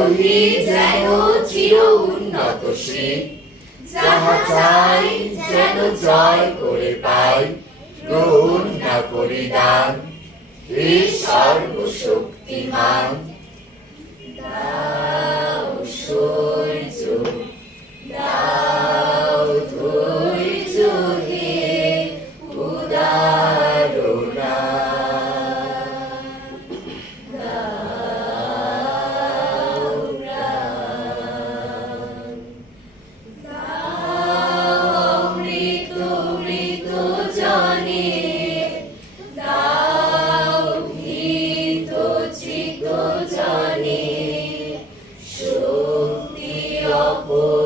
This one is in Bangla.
বুদ্ধি যেন চির উন্নত শীত যাহা চাই যেন জয় করে পাই, গ্রহণ না করি দান। হে সর্বশক্তিমান। Oh.